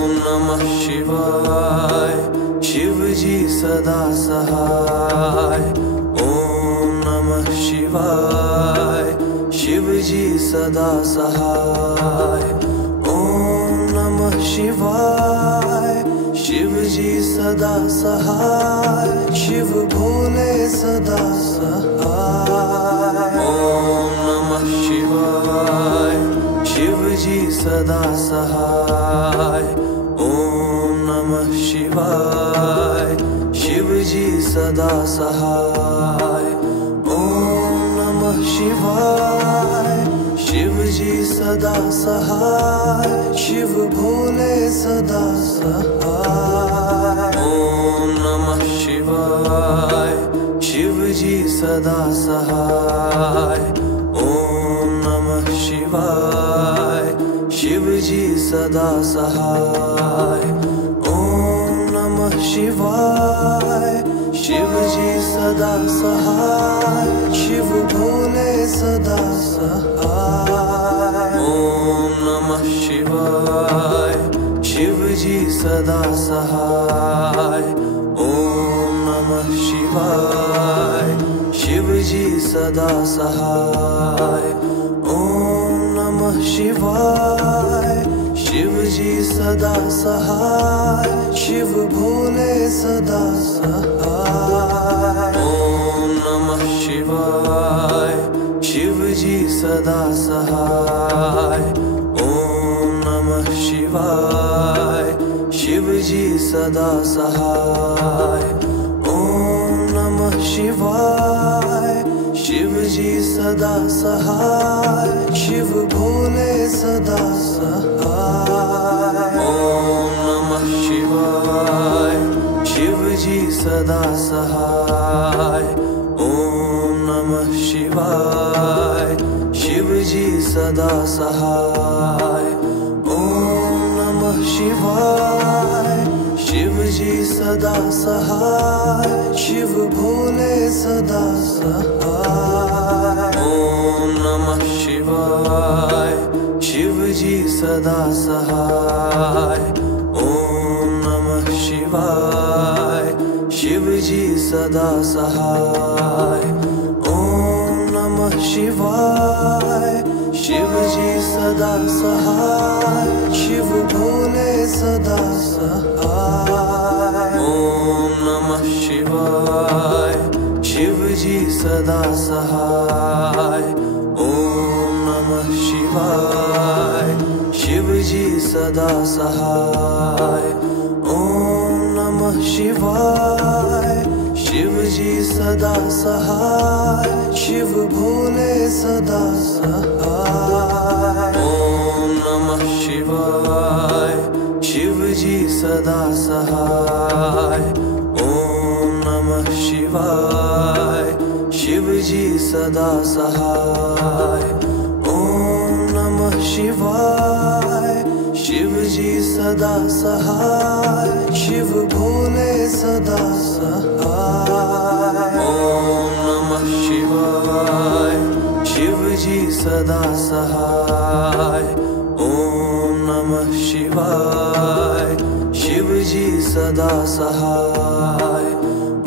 नमः शिवाय। शिव जी सदा सहाय। ओम नमः शिवाय। शिव जी सदा सहाय। ओम नमः शिवाय। शिव जी सदा सहाय। शिव भोले सदा सहाय। ओम नमः शिवाय। शिव जी सदा सहाय। ओम नमः शिवाय। शिव जी सदा सहाय। ओम नमः शिवाय। शिव जी सदा सहाय। शिव भोले सदा सहाय। ओम नमः शिवाय। शिव जी सदा सहाय। ओम नमः शिवाय। शिव जी सदा सहाय। ओम नमः शिवाय। शिव जी सदा सहाय। शिव भोले सदा सहाय। ओम नमः शिवाय। शिव जी सदा सहाय। ओम नमः शिवाय। शिव जी सदा सहाय। ओम नमः शिवाय। शिव जी सदा सहाय। शिव भोले सदा सहाय। ओम नमः शिवाय। शिव जी सदा सहाय। ओम नमः शिवाय। शिव जी सदा सहाय। ओम नमः शिवाय। शिव जी सदा सहाय। शिव भोले सदा सहाय। ओम नमः शिवाय। शिव जी सदा सहाय। ओम नमः शिवाय। शिव जी सदा सहाय। ओम नमः शिवाय। शिव जी सदा सहाय। शिव भोले सदा सहाय। ओम नमः शिवाय। शिव जी सदा सहाय। ओम नमः शिवाय। शिव जी सदा सहाय। ओम नमः शिवाय। शिव जी सदा सहाय। शिव भोले सदा सहाय। ओम नमः शिवाय। शिव जी सदा सहाय। ओम नमः शिवाय। शिव जी सदा सहाय। ओम नमः शिवाय। शिव जी सदा सहाय। शिव भोले सदा सहाय। ओम नमः शिवाय। शिव जी सदा सहाय। ओम नमः शिवाय। शिव जी सदा सहाय। ओम नमः शिवाय। शिव जी सदा सहाय। शिव भोले सदा सहाय। ओम नमः शिवाय। शिव जी सदा सहाय। ओम नमः शिवाय। शिव जी सदा सहाय।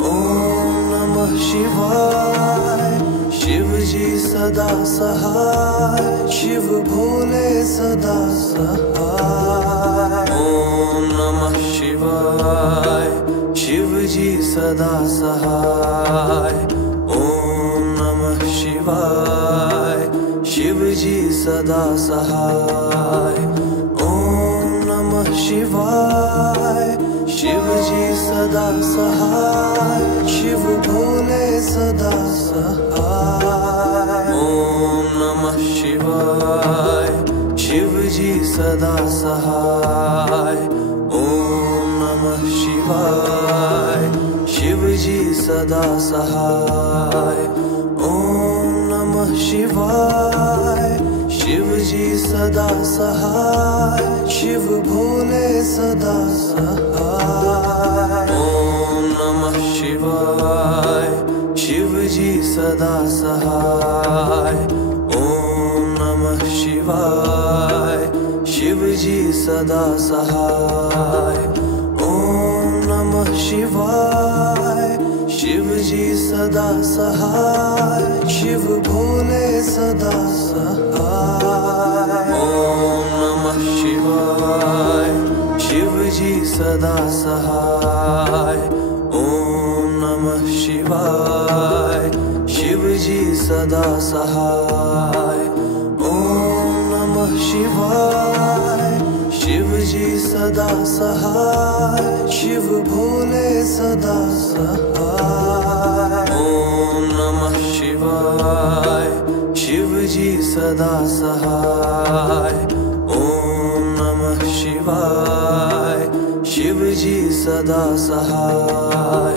ओम नमः शिवाय। शिव जी सदा सहाय। शिव भोले सदा सहाय। ओम नमः शिवाय। शिव जी सदा सहाय। ओम नमः शिवाय। शिव जी सदा सहाय। ओम नमः शिवाय। शिव जी सदा सहाय। शिव भोले सदा सहाय। ओम नमः शिवाय। शिव जी सदा सहाय। ओम नमः शिवाय। शिव जी सदा सहाय। ओम नमः शिवाय। शिव जी सदा सहाय। शिव भोले सदा सहाय। ओम नमः शिवाय। शिव जी सदा सहाय। ओम नमः शिवाय। शिव जी सदा सहाय। ओम नमः शिवाय, शिव जी सदा सहाय, शिव भोले सदा सहाय। ओम नमः शिवाय, शिव जी सदा सहाय। ओम नमः शिवाय, शिव जी सदा सहाय। ओम नमः शिवाय, शिव जी सदा सहाय, शिव भोले सदा सहाय। ओम नमः शिवाय, शिव जी सदा सहाय। ओम नमः शिवाय, शिव जी सदा सहाय।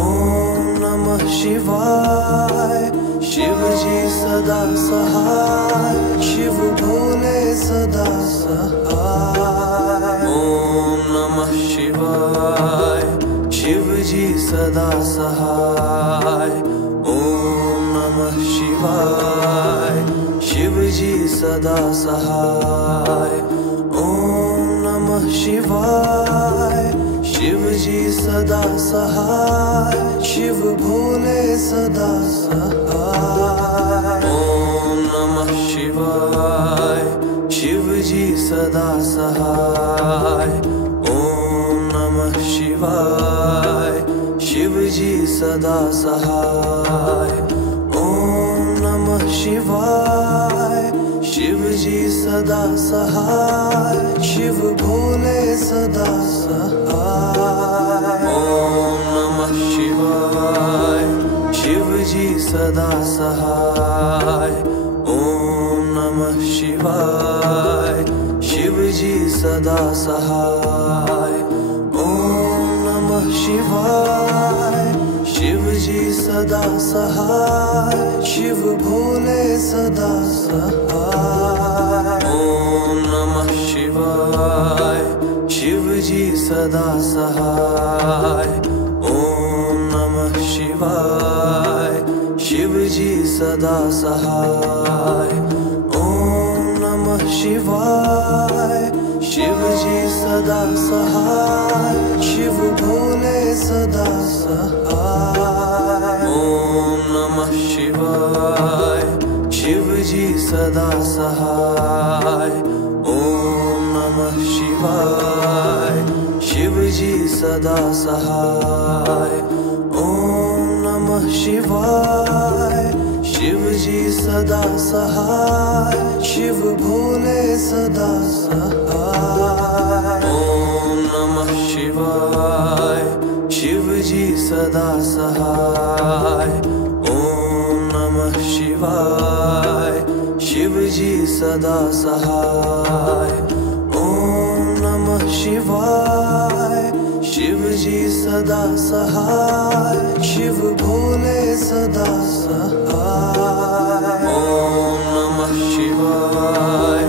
ओम नमः शिवाय, शिव जी सदा सहाय, शिव भोले सदा सहाय। ओम नमः शिवाय, शिव जी सदा सहाय। ओम नमः शिवाय, शिव जी सदा सहाय। ओम नमः शिवाय, शिव जी सदा सहाय, शिव भोले सदा सहाय। ओम नमः शिवाय, शिव जी सदा सहाय। ओम नमः शिवाय, शिव जी सदा सहाय। ओम नमः शिवाय, शिव जी सदा सहाय, शिव भोले सदा सहाय। ओम नमः शिवाय, शिव जी सदा सहाय। ओम नमः शिवाय, शिव जी सदा सहाय। ओम नमः शिवाय, शिव जी सदा सहाय, शिव भोले सदा सहाय। ओम नमः शिवाय, शिव जी सदा सहाय। ओम नमः शिवाय, शिव जी सदा सहाय। ओम नमः शिवाय, शिव जी सदा सहाय, शिव भोले सदा सहाय। ओम नमः शिवाय, शिव जी सदा सहाय। ओम नमः शिवाय, शिव जी सदा सहाय। ओम नमः शिवाय, शिव जी सदा सहाय, शिव भोले सदा सहाय। ओम नमः शिवाय, शिव जी सदा सहाय। ओम नमः शिवाय, शिव जी सदा सहाय। ओम नमः शिवाय, शिव जी सदा सहाय, शिव भोले सदा सहाय। ओम नमः शिवाय,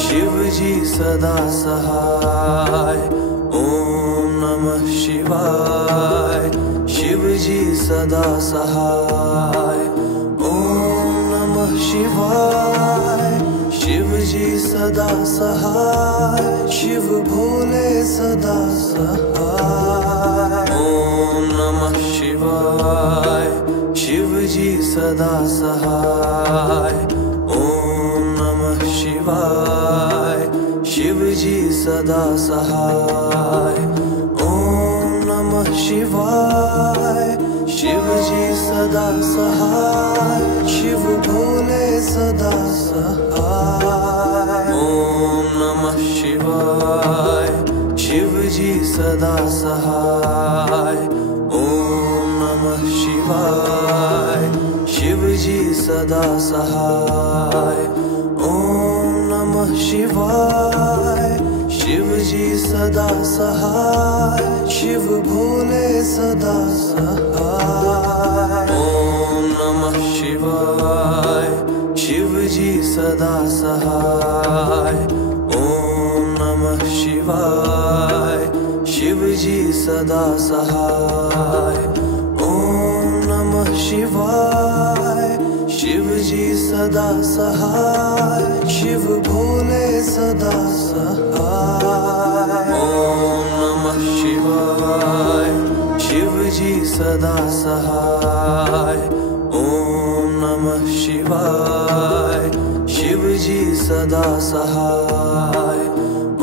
शिव जी सदा सहाय। ओम नमः शिवाय, शिव जी सदा सहाय। ओम नमः शिवाय, शिव जी सदा सहाय, शिव भोले सदा सहाय। ओम नमः शिवाय, शिव जी सदा सहाय। ओम नमः शिवाय, शिव जी सदा सहाय। ओम नमः शिवाय, शिव जी सदा सहाय, शिव भोले सदा सहाय। ओम नमः शिवाय, शिव जी सदा सहाय। ओम नमः शिवाय, शिव जी सदा सहाय। ओम नमः शिवाय, शिव जी सदा सहाय, शिव भोले सदा सहाय। ओम नमः शिवाय, शिव जी सदा सहाय। ओम नमः शिवाय, शिव जी सदा सहाय। ओम नमः शिवाय, शिव जी सदा सहाय, शिव भोले सदा सहाय। ओम नमः शिवाय, शिव जी सदा सहाय। ओम नमः शिवाय, शिव जी सदा सहाय।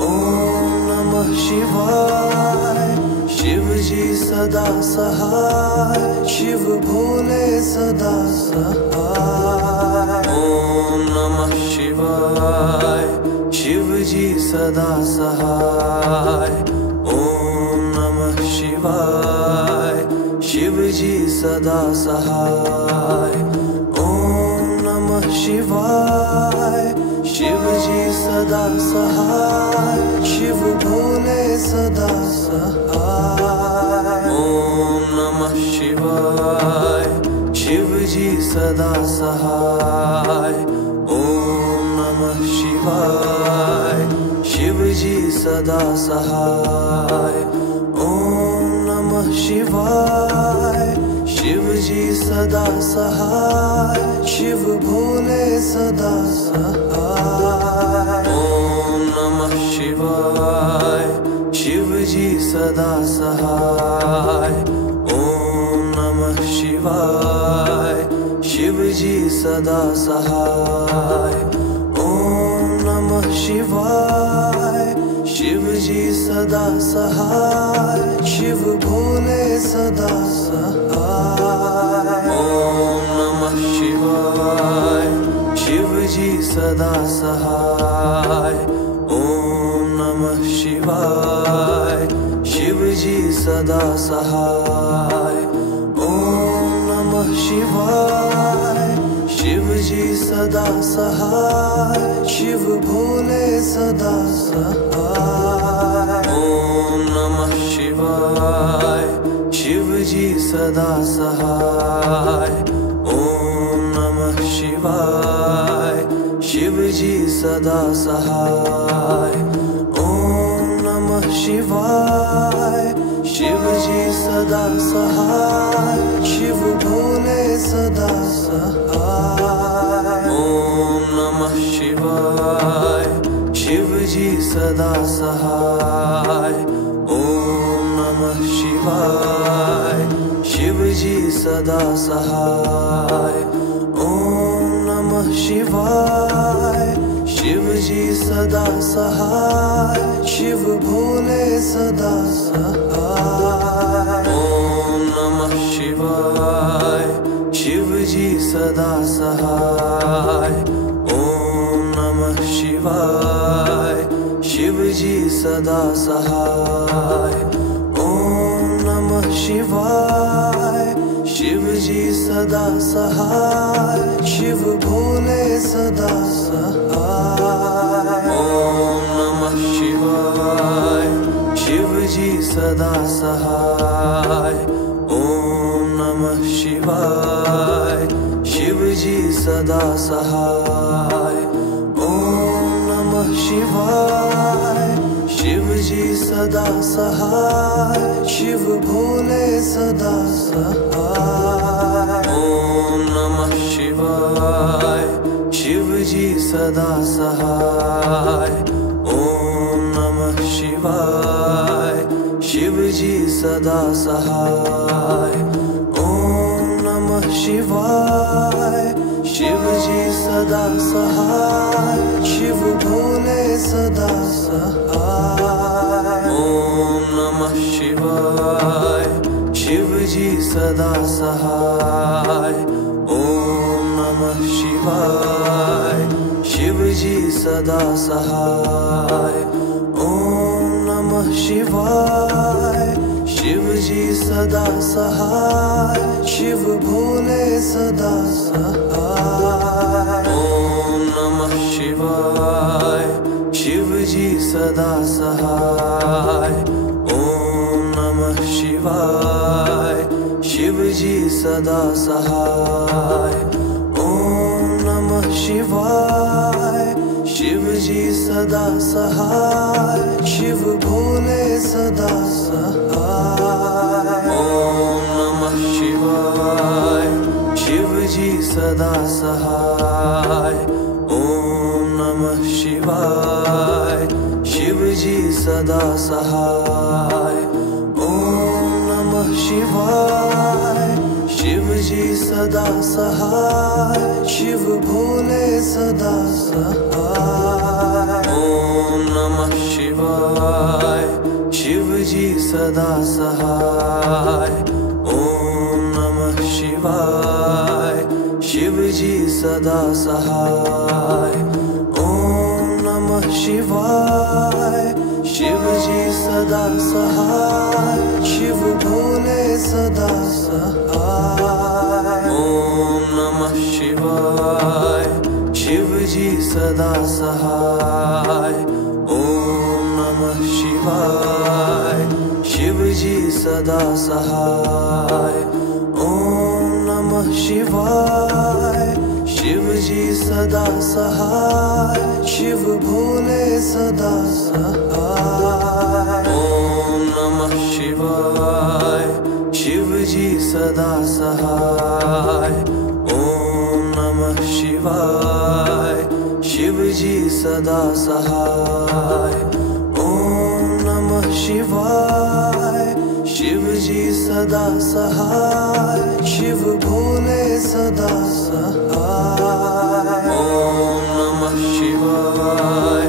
ओम नमः शिवाय, शिव जी सदा सहाय, शिव भोले सदा सहाय। ओम नमः शिवाय, शिव जी सदा सहाय। ओम नमः शिवाय, शिव जी सदा सहाय। ओम नमः शिवाय, शिव जी सदा सहाय, शिव भोले सदा सहाय। ओम नमः शिवाय, शिव जी सदा सहाय। ओम नमः शिवाय, शिव जी सदा सहाय। ओम नमः शिवाय, शिव जी सदा सहाय, शिव भोले सदा सहाय। ओम नमः शिवाय, शिव जी सदा सहाय। ओम नमः शिवाय, शिव जी सदा सहाय। ओम नमः शिवाय, शिव जी सदा सहाय, शिव भोले सदा सहाय। ओम नमः शिवाय, शिव जी सदा सहाय। ओम नमः शिवाय, शिव जी सदा सहाय। ओम नमः शिवाय, शिव जी सदा सहाय, शिव भोले सदा सहाय। ओम नमः शिवाय, शिव जी सदा सहाय। ओम नमः शिवाय, शिव जी सदा सहाय। ओम नमः शिवाय, शिव जी सदा सहाय, शिव भोले सदा सहाय। ओम नमः शिवाय, शिव जी सदा सहाय। ओम नमः शिवाय, शिव जी सदा सहाय। ओम नमः शिवाय, शिव जी सदा सहाय, शिव भोले सदा सहाय। ओम नमः शिवाय, शिव जी सदा सहाय। ओम नमः शिवाय, शिव जी सदा सहाय। ओम नमः शिवाय, शिव जी सदा सहाय, शिव भोले सदा सहाय। ओम नमः शिवाय, शिव जी सदा सहाय। ओम नमः शिवाय, शिव जी सदा सहाय। ओम नमः शिवाय, शिव जी सदा सहाय, शिव भोले सदा सहाय। ओम नमः शिवाय, शिव जी सदा सहाय। ओम नमः शिवाय, शिव जी सदा सहाय। ओम नमः शिवाय, शिव जी सदा सहाय, शिव भोले सदा सहाय। ओम नमः शिवाय, शिव जी सदा सहाय। ओम नमः शिवाय, शिव जी सदा सहाय। ओम नमः शिवाय, शिव जी सदा सहाय, शिव भोले सदा सहाय। ओम नमः शिवाय, शिव जी सदा सहाय। ओम नमः शिवाय, शिव जी सदा सहाय। ओम नमः शिवाय, शिव जी सदा सहाय, शिव भोले सदा सहाय। ओम नमः शिवाय, शिव जी सदा सहाय। ओम नमः शिवाय। शिव जी सदा सहाय। ओम नमः शिवाय। शिव जी सदा सहाय। शिव भोले सदा सहाय। ओम नमः शिवाय। शिव जी सदा सहाय। ओम नमः शिवाय। शिव जी सदा सहाय। ओम नमः शिवाय। शिव जी सदा सहाय। शिव भोले सदा सहाय। ओम नमः शिवाय। शिव जी सदा सहाय। ओम नमः शिवाय। शिव जी सदा सहाय। ओम नमः शिवाय। शिव जी सदा सहाय। शिव भोले सदा सहाय। ओम नमः शिवाय। शिव जी सदा सहाय। ओम नमः शिवाय। शिव जी सदा सहाय। ओम नमः शिवाय। शिव जी सदा सहाय। शिव भोले सदा सहाय। ओम नमः शिवाय।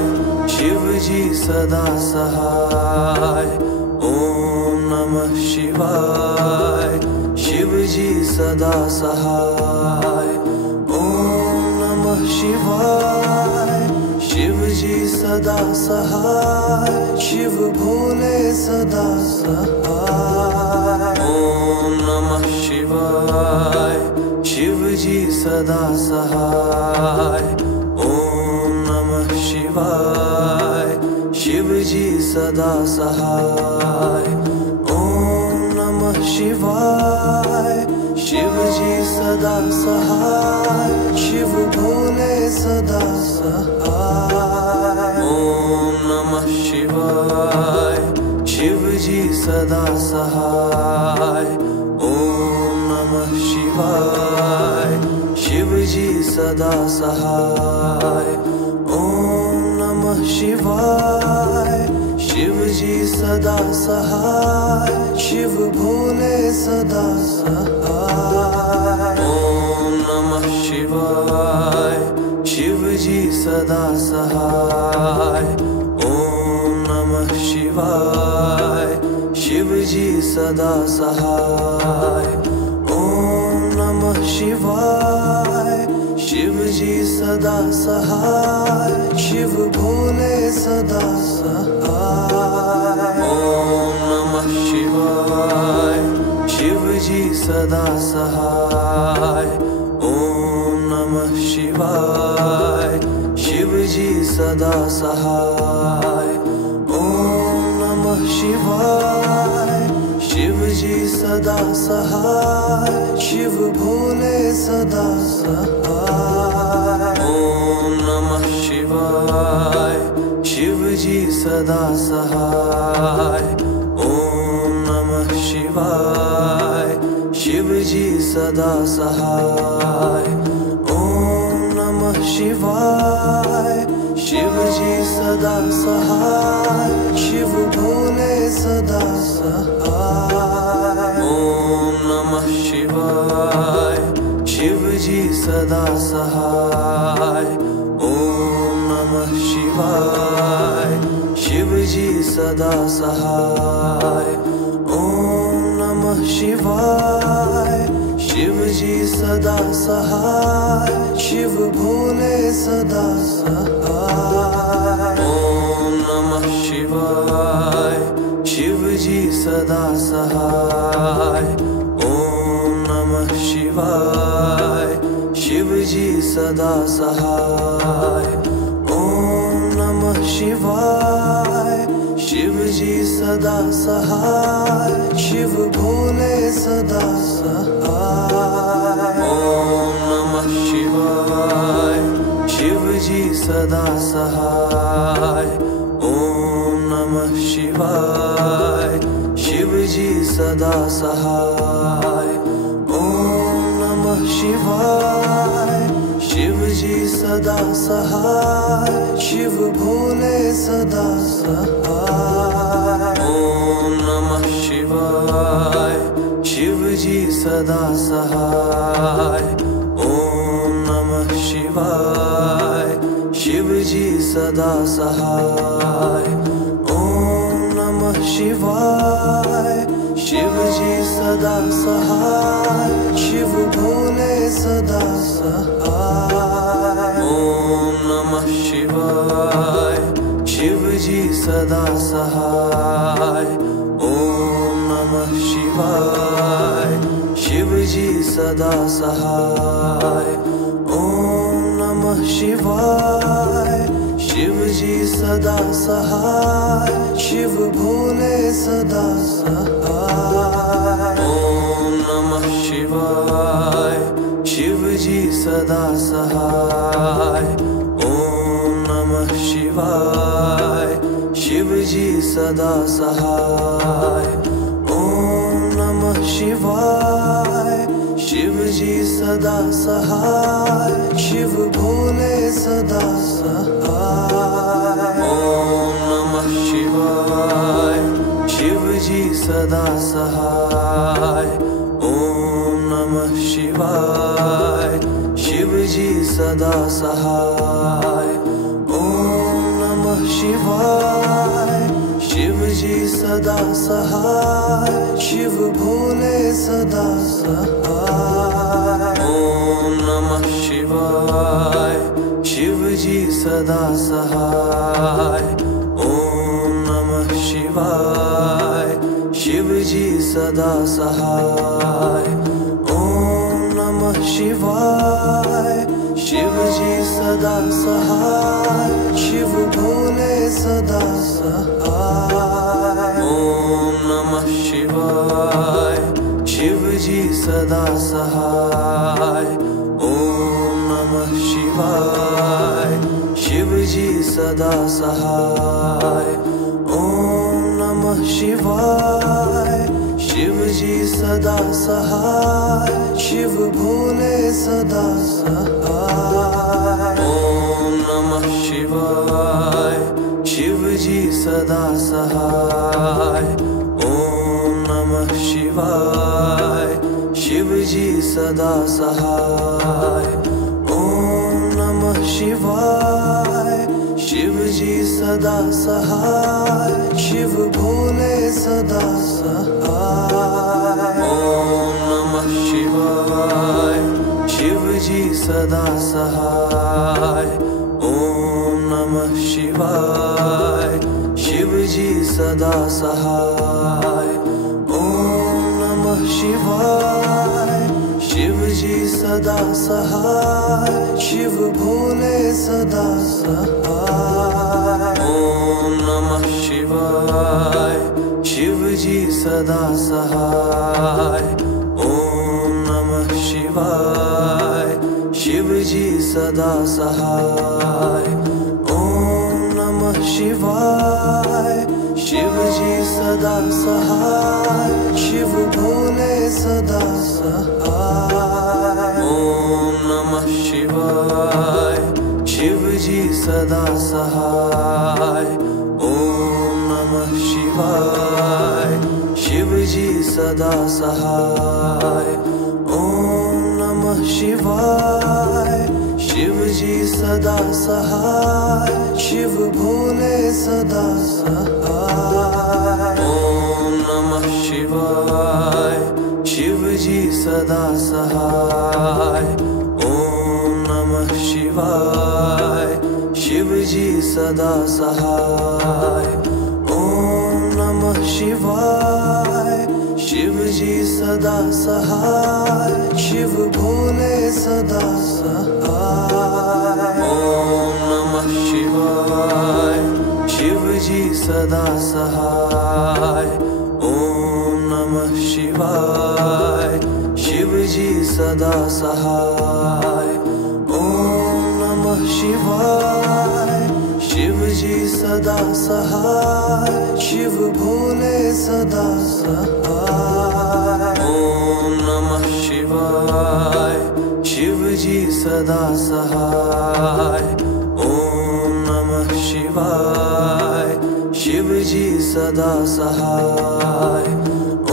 शिव जी सदा सहाय। ओम नमः शिवाय। शिव जी सदा सहाय। ओम नमः शिवाय। शिव जी सदा सहाय। शिव भोले सदा सहाय। ओम नमः शिवाय। शिव जी सदा सहाय। ओम नमः शिवाय। शिव जी सदा सहाय। ओम नमः शिवाय। शिव जी सदा सहाय। शिव भोले सदा सहाय। ओम नमः शिवाय। शिव जी सदा सहाय। ओम नमः शिवाय। शिव जी सदा सहाय। ओम नमः शिवाय। शिव जी सदा सहाय। शिव भोले सदा सहाय। ओम नमः शिवाय। शिव जी सदा सहाय। ओम नमः शिवाय। शिव जी सदा सहाय। ओम नमः शिवाय। शिव जी सदा सहाय। शिव भोले सदा सहाय। ओम नमः शिवाय। शिव जी सदा सहाय। ओम नमः शिवाय। शिव जी सदा सहाय। ओम नमः शिवाय। शिव जी सदा सहाय। शिव भोले सदा सहाय। ओम नमः शिवाय। शिव जी सदा सहाय। ओम नमः शिवाय। शिव जी सदा सहाय। ओम नमः शिवाय। शिव जी सदा सहाय। शिव भोले सदा सहाय। ओम नमः शिवाय। शिव जी सदा सहाय। ओम नमः शिवाय। शिव जी सदा सहाय। ओम नमः शिवाय। शिव जी सदा सहाय। शिव भोले सदा सहाय। ओम नमः शिवाय। शिव जी सदा सहाय। ओम नमः शिवाय। शिव जी सदा सहाय। ओम नमः शिवाय। शिव जी सदा सहाय। शिव भोले सदा सहाय। ओम नमः शिवाय। शिव जी सदा सहाय। ओम नमः शिवाय। शिव जी सदा सहाय। ओम नमः नमः शिवाय। शिव जी सदा सहाय, शिव भोले सदा सहाय। ओम नमः शिवाय। शिव जी सदा सहाय। ओम नमः शिवाय। शिव जी सदा सहाय। ओम नमः शिवाय। शिव जी सदा सहाय, शिव भोले सदा सहाय। ओम नमः शिवाय। शिव जी सदा सहाय। ओम नमः शिवाय। शिव जी सदा सहाय। ओम नमः शिवाय। शिव जी सदा सहाय, शिव भोले सदा सहाय। ओम नमः शिवाय। शिव जी सदा सहाय। ओम नमः शिवाय। शिव जी सदा सहाय। ओम नमः शिवाय। शिव जी सदा सहाय, शिव भोले सदा सहाय। ओम नमः शिवाय। शिव जी सदा सहाय। ओम नमः शिवाय। शिव जी सदा सहाय। ओम नमः शिवाय। शिव जी सदा सहाय, शिव भोले सदा सहाय। ओम नमः शिवाय। शिव जी सदा सहाय। ओम नमः शिवाय। शिव जी सदा सहाय। ओम नमः शिवाय। शिव जी सदा सहाय, शिव भोले सदा सहाय। ओम नमः शिवाय। शिव जी सदा सहाय। ओम नमः शिवाय। शिव जी सदा सहाय। ओम नमः शिवाय। शिव जी सदा सहाय, शिव भोले सदा सहाय। ओम नमः शिवाय। शिव जी सदा सहाय। ओम नमः शिवाय। शिव जी सदा सहाय। ओम नमः शिवाय। शिव जी सदा सहाय, शिव भोले सदा सहाय। ओम नमः शिवाय। शिव जी सदा सहाय। ओम नमः शिवाय। शिव जी सदा सहाय। ओम नमः शिवाय। शिव जी सदा सहाय, शिव भोले सदा सहाय। ओम नमः शिवाय। शिव जी सदा सहाय। ओम नमः शिवाय। शिव जी सदा सहाय। ओम नमः शिवाय। शिव जी सदा सहाय, शिव भोले सदा सहाय। ओम नमः शिवाय। शिव जी सदा सहाय। ओम नमः शिवाय। शिव जी सदा सहाय। ओम नमः शिवाय। शिव जी सदा सहाय, शिव भोले सदा सहाय। ओम नमः शिवाय। शिव जी सदा सहाय। ओम नमः शिवाय। शिव जी सदा सहाय। ओम नमः शिवाय। शिव जी सदा सहाय, शिव भोले सदा सहाय। ओम नमः शिवाय। शिव जी सदा सहाय। ओम नमः शिवाय। शिव जी सदा सहाय। ओम नमः शिवाय। शिव जी सदा सहाय, शिव भोले सदा सहाय। ओम नमः शिवाय। सदा सहाय। ओम नमः शिवाय, शिव जी सदा सहाय।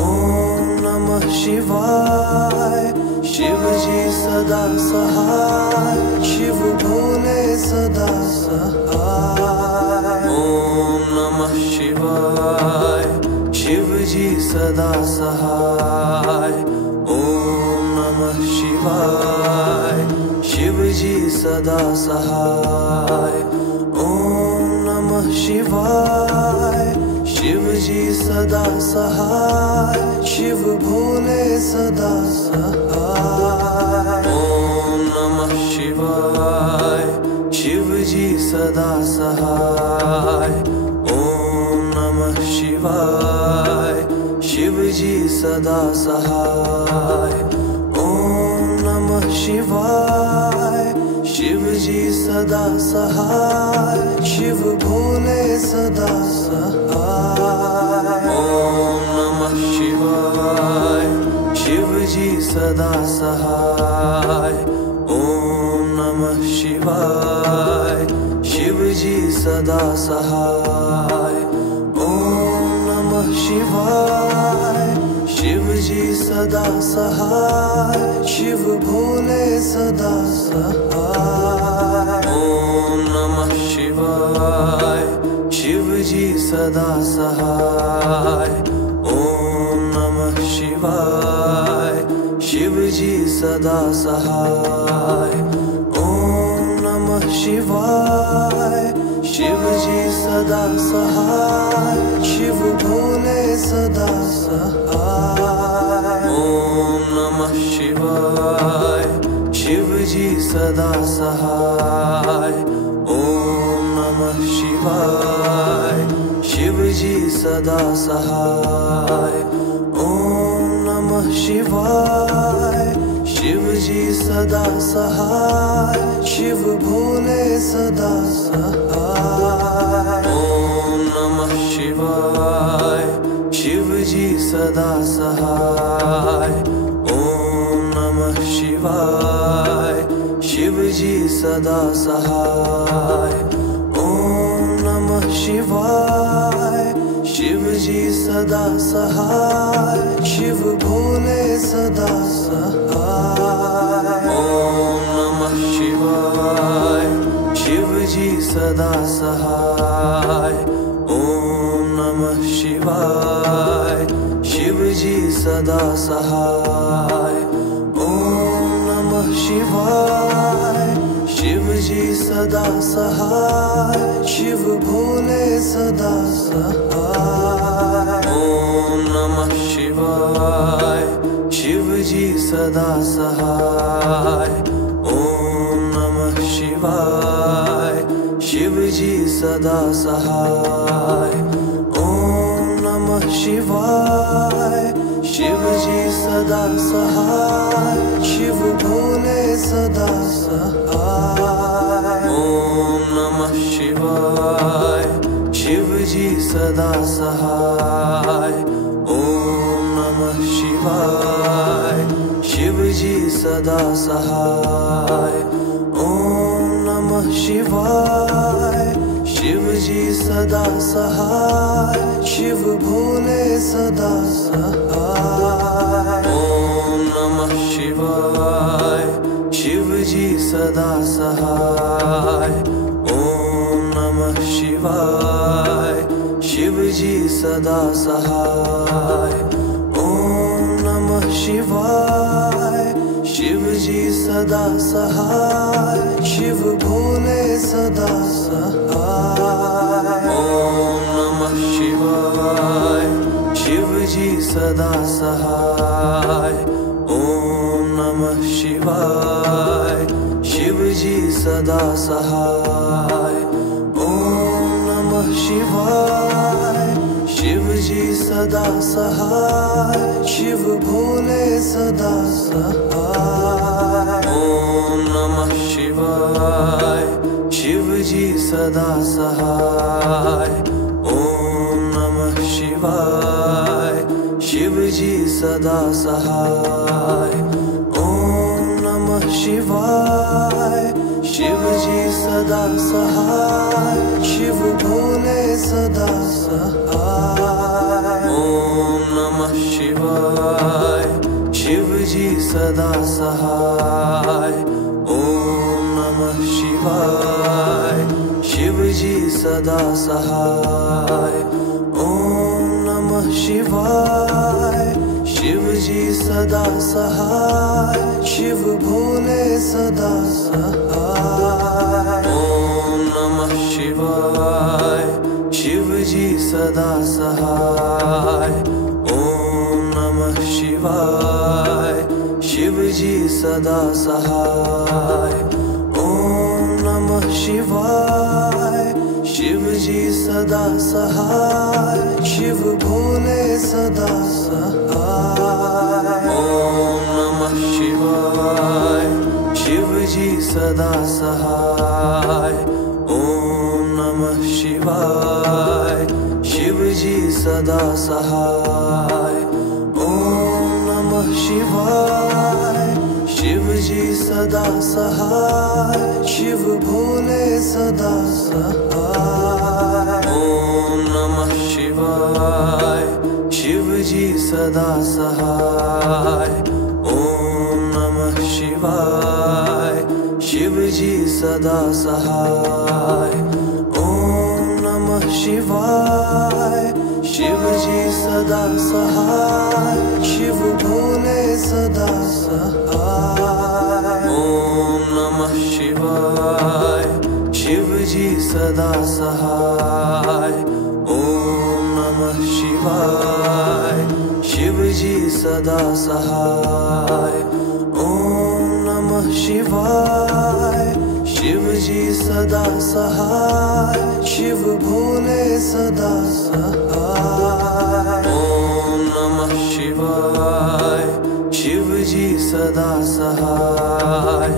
ओम नमः शिवाय, शिव जी सदा सहाय। शिव भोले सदा सहाय। ओम नमः शिवाय, शिव जी सदा सहाय। ओम नमः शिवाय, शिव जी सदा सहाय। ओम नमः शिवाय, शिव जी सदा सहाय। शिव भोले सदा सहाय। ओम नमः शिवाय, शिव जी सदा सहाय। ओम नमः शिवाय, शिव जी सदा सहाय। ओम नमः शिवाय, शिव जी सदा सहाय। शिव भोले सदा सहाय। ओम नमः शिवाय, शिव जी सदा सहाय। ओम नमः शिवाय, शिव जी सदा सहाय। ओम नमः शिवाय, शिव जी सदा सहाय। शिव भोले सदा सहाय। ओम नमः शिवाय, शिव जी सदा सहाय। ओम नमः शिवाय, शिव जी सदा सहाय। ओम नमः शिवाय, शिव जी सदा सहाय। शिव भोले सदा सहाय। ओम नमः शिवाय, शिव जी सदा सहाय। ओम नमः शिवाय, शिव जी सदा सहाय। ओम नमः शिवाय, शिव जी सदा सहाय। शिव भोले सदा सहाय। ओम नमः शिवाय, शिव जी सदा सहाय। ओम नमः शिवाय, शिव जी सदा सहाय। ओम नमः शिवाय, शिव जी सदा सहाय। शिव भोले सदा सहाय। ओम नमः शिवाय, शिव जी सदा सहाय। ओम नमः शिवाय, शिव जी सदा सहाय। ओम नमः शिवाय, शिव जी सदा सहाय। शिव भोले सदा सहाय। ओम नमः शिवाय, शिव जी सदा सहाय। ओम नमः शिवाय, शिव जी सदा सहाय। ओम नमः शिवाय, शिव जी सदा सहाय। शिव भोले सदा सहाय। ओम नमः शिवाय, शिव जी सदा सहाय। ओम नमः शिवाय, शिव जी सदा सहाय। ओम नमः शिवाय, शिव जी सदा सहाय। शिव भोले सदा सहाय। ओम नमः शिवाय, शिव जी सदा सहाय। ओम नमः शिवाय, शिव जी सदा सहाय। ओम नमः शिवाय, शिव जी सदा सहाय। शिव भोले सदा सहाय। ओम नमः शिवाय, शिव जी सदा सहाय। ओम नमः शिवाय, शिव जी सदा सहाय। ओम नमः शिवाय, शिव जी सदा सहाय। शिव भोले सदा सहाय। ओम नमः शिवाय, शिव जी सदा सहाय। ओम नमः शिवाय, शिव जी सदा सहाय। ओम नमः शिवाय शिव जी सदा सहाय शिव भोले सदा सहाय ओम नमः शिवाय शिव जी सदा सहाय ओम नमः शिवाय शिव जी सदा सहाय ओम नमः शिवाय शिव जी सदा सहाय शिव भोले सदा सहाय ओम नमः शिवाय शिव जी सदा सहाय ओम नमः शिवाय शिव जी सदा सहाय ओम नमः शिवाय शिव जी सदा सहाय शिव भोले सदा सहाय ओम नमः शिवाय शिव जी सदा सहाय ओम नमः शिवाय शिव जी सदा सहाय ओम नमः शिवाय शिव जी सदा सहाय शिव भोले सदा सहाय ओम नमः शिवाय शिव जी सदा सहाय ओम नमः शिवाय शिव जी सदा सहाय ओम नमः शिवाय शिव जी सदा सहाय शिव भोले सदा सहाय ओम नमः शिवाय शिव जी सदा सहाय ओम नमः शिवाय शिव जी सदा सहाय ओम नमः शिवाय शिव जी सदा सहाय शिव भोले सदा सहाय ओम नमः शिवाय शिव जी सदा सहाय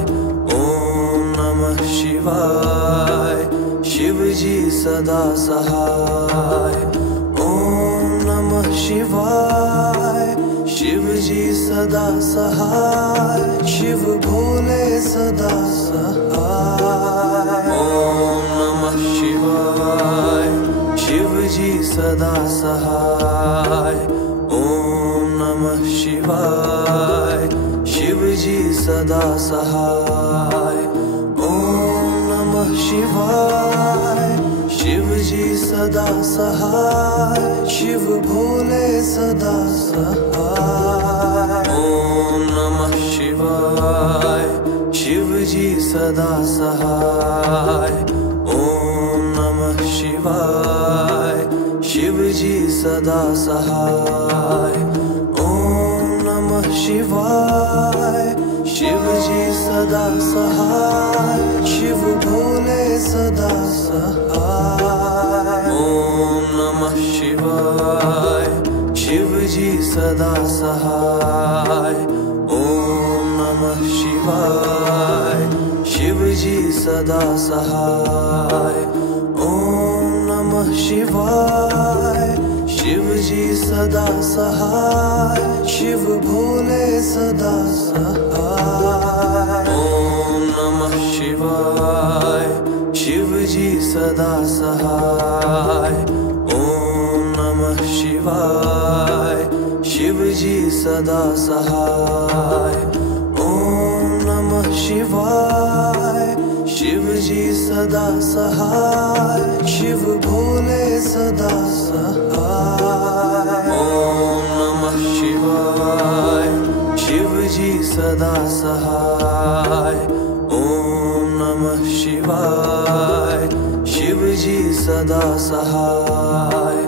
ओम नमः शिवाय शिव जी सदा सहाय ओम नमः शिवाय शिव जी सदा सहाय शिव भोले सदा सहाय ओम नमः शिवाय शिव जी सदा सहाय ओम नमः शिवाय शिव जी सदा सहाय ओम नमः शिवाय शिव जी सदा सहाय शिव भोले सदा सहाय ओम नमः शिवाय शिव जी सदा सहाय ओम नमः शिवाय शिव जी सदा सहाय ओम नमः शिवाय शिव जी सदा सहाय शिव भोले सदा सहाय ओम नमः शिवाय शिव जी सदा सहाय ओम नमः शिवाय शिव जी सदा सहाय ओम नमः शिवाय शिव जी सदा सहाय शिव भोले सदा सहाय ओम नमः शिवाय शिव जी सदा सहाय ओम नमः शिवाय शिव जी सदा सहाय ओम नमः शिवाय शिव जी सदा सहाय शिव भोले सदा सहाय ओम नमः शिवाय शिव जी सदा सहाय ओम नमः शिवाय शिव जी सदा सहाय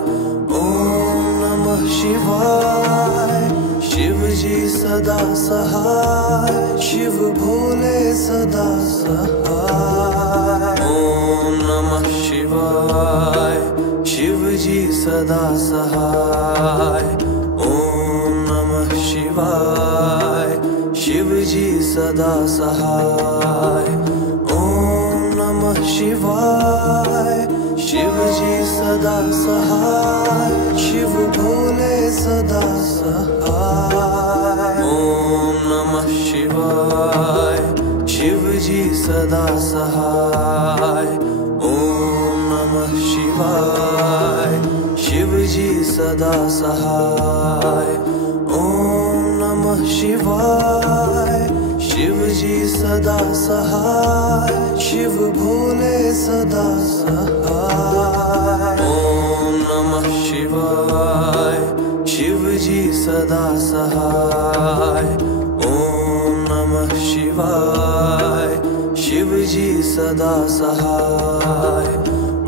ओम नमः शिवाय शिव जी सदा सहाय शिव भोले सदा सहाय ओम नमः शिवाय शिव जी सदा सहाय ओम नमः शिवाय शिव जी सदा सहाय ओम नमः शिवाय शिव जी सदा सहाय शिव भोले सदा सहाय ओम नमः शिवाय सदा सहाय। ओम नमः शिवाय, शिव जी सदा सहाय। ओम नमः शिवाय, शिव जी सदा सहाय। शिव भोले सदा सहाय। ओम नमः शिवाय, शिव जी सदा सहाय। ओम नमः शिवाय, शिव जी सदा सहाय।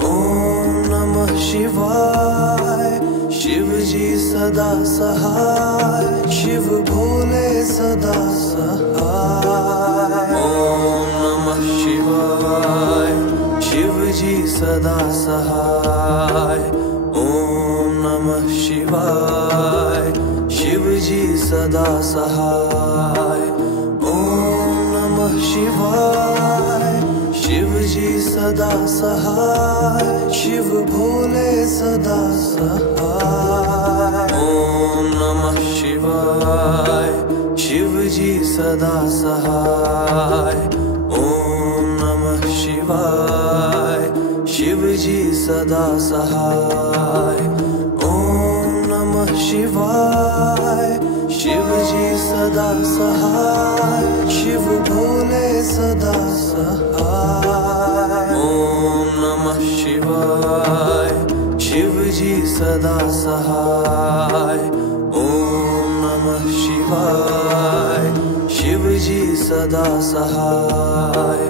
ओम नमः शिवाय, शिव जी सदा सहाय। शिव भोले सदा सहाय। ओम नमः शिवाय, शिव जी सदा सहाय। ओम नमः शिवाय, शिव जी सदा सहाय। ओम नमः शिवाय, शिव जी सदा सहाय। शिव भोले सदा सहाय। ओम नमः शिवाय, शिव जी सदा सहाय। ओम नमः शिवाय, शिव जी सदा सहाय। ओम नमः शिवाय, शिव जी सदा सहाय। शिव भोले सदा सहाय। ओम नमः शिवाय, शिव जी सदा सहाय। ओम नमः शिवाय, शिव जी सदा सहाय।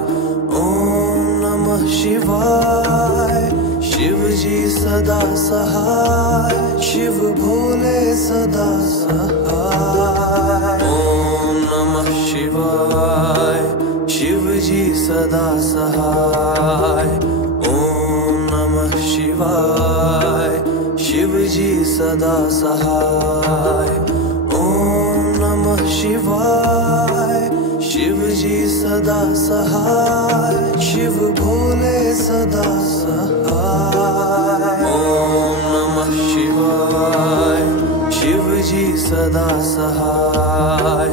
ओम नमः शिवाय, शिव जी सदा सहाय। शिव भोले सदा सहाय। ओम नमः शिवाय, शिव जी सदा सहाय। ओम नमः शिवाय, शिव जी सदा सहाय। ओम नमः शिवाय, शिव जी सदा सहाय। शिव भोले सदा सहाय। ओम नमः शिवाय, शिव जी सदा सहाय।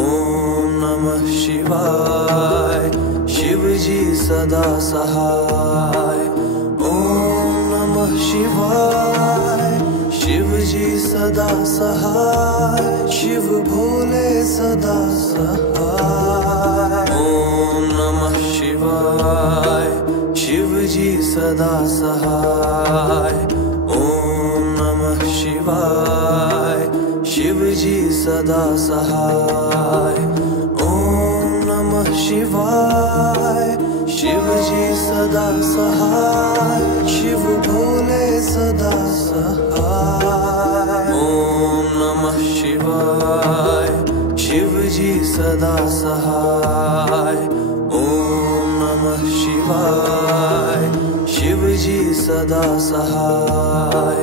ओम नमः शिवाय, शिव जी सदा सहाय। ओम नमः शिवाय, शिव जी सदा सहाय। शिव भोले सदा सहाय। ओम नमः शिवाय, शिव जी सदा सहाय। ओम नमः शिवाय, शिव जी सदा सहाय। ओम नमः शिवाय, शिव जी सदा सहाय। शिव भोले सदा सहाय। ओम नमः शिवाय, शिव जी सदा सहाय। ओम नमः शिवाय, शिव जी सदा सहाय।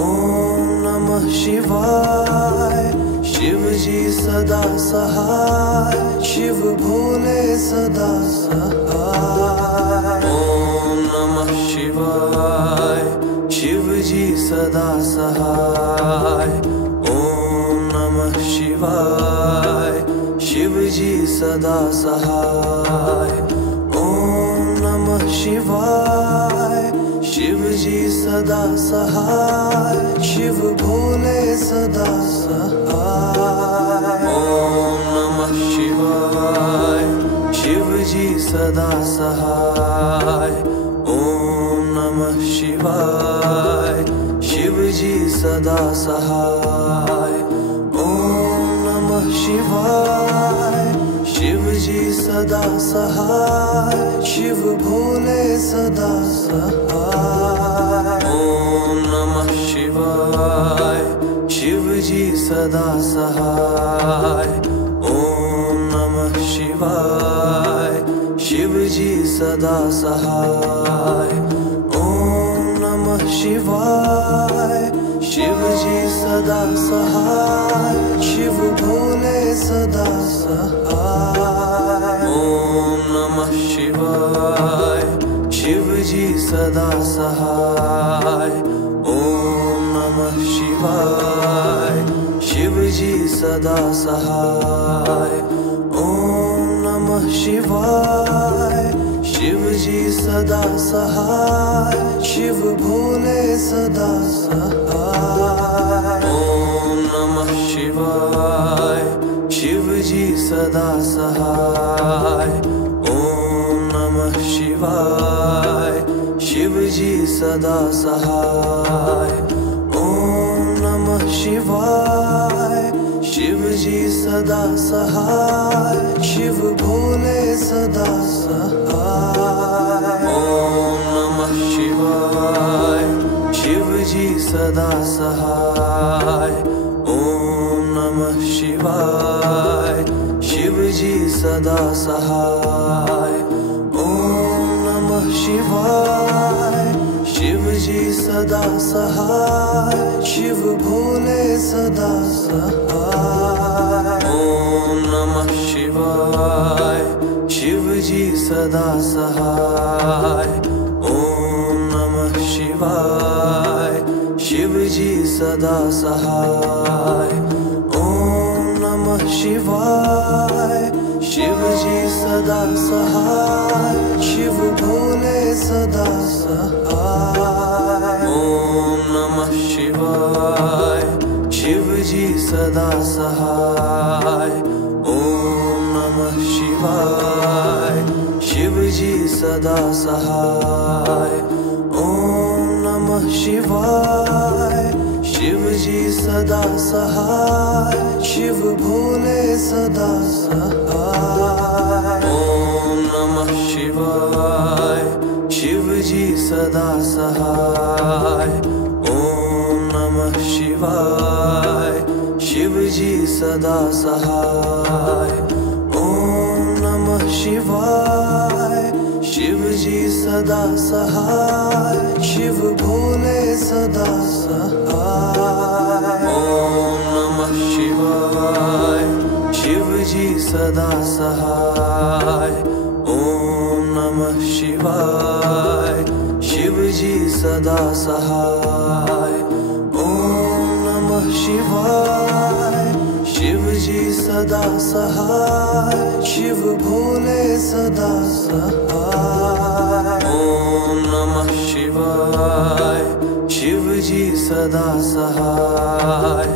ओम नमः शिवाय, शिव जी सदा सहाय। शिव भोले सदा सहाय। ओम नमः शिवाय, शिव जी सदा सहाय। ओम नमः शिवाय, शिव जी सदा सहाय। ओम नमः शिवाय, शिव जी सदा सहाय। शिव भोले सदा सहाय। ओम नमः शिवाय, शिव जी सदा सहाय। ओम नमः शिवाय, शिव जी सदा सहाय। ओम नमः शिवाय, शिव जी सदा सहाय। शिव भोले सदा सहाय। ओम नमः शिवाय, शिव जी सदा सहाय। ओम नमः शिवाय, शिव जी सदा सहाय। ओम नमः शिवाय, शिव जी सदा सहाय। शिव भोले सदा सहाय। ओम नमः शिवाय, शिव जी सदा सहाय। ओम नमः शिवाय, शिव जी सदा सहाय। ओम नमः नमः शिवाय शिव जी सदा सहाय शिव भोले सदा सहाय ओम नमः शिवाय शिव जी सदा सहाय ओम नमः शिवाय शिव जी सदा सहाय ओम नमः शिवाय शिव जी सदा सहाय शिव भोले सदा सहाय ओम नमः शिवाय शिव जी सदा सहाय ओम नमः शिवाय शिव जी सदा सहाय ओम नमः शिवाय शिव जी सदा सहाय शिव भोले सदा सहाय ओम नमः शिवाय शिव जी सदा सहाय ओम नमः शिवाय शिव जी सदा सहाय ओम नमः शिवाय शिव जी सदा सहाय शिव भोले सदा सहाय ओम नमः शिवाय शिव जी सदा सहाय ओम नमः शिवाय शिव जी सदा सहाय ओम नमः शिवाय शिव जी सदा सहाय शिव भोले सदा सहाय ओम नमः शिवाय शिव जी सदा सहाय ओम नमः शिवाय शिव जी सदा सहाय ओम नमः शिवाय शिव जी सदा सहाय शिव भोले सदा सहाय ओम नमः शिवाय शिव जी सदा सहाय ओम नमः शिवाय शिव जी सदा सहाय ओम नमः शिवाय शिव जी सदा सहाय शिव भोले सदा सहाय ओम नमः शिवाय शिव जी सदा सहाय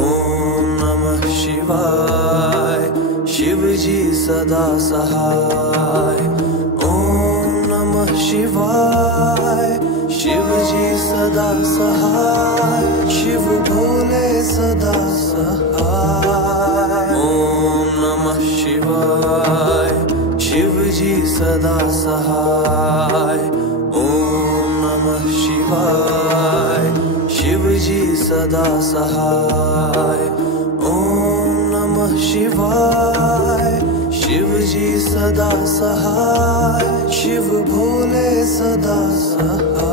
ओम नमः शिवाय शिव जी सदा सहाय ओम नमः शिवाय शिव जी सदा सहाय शिव भोले सदा सहाय ओम नमः शिवाय शिव जी सदा सहाय ओम नमः शिवाय शिव जी सदा सहाय ओम नमः शिवाय शिव जी सदा सहाय शिव भोले सदा सहाय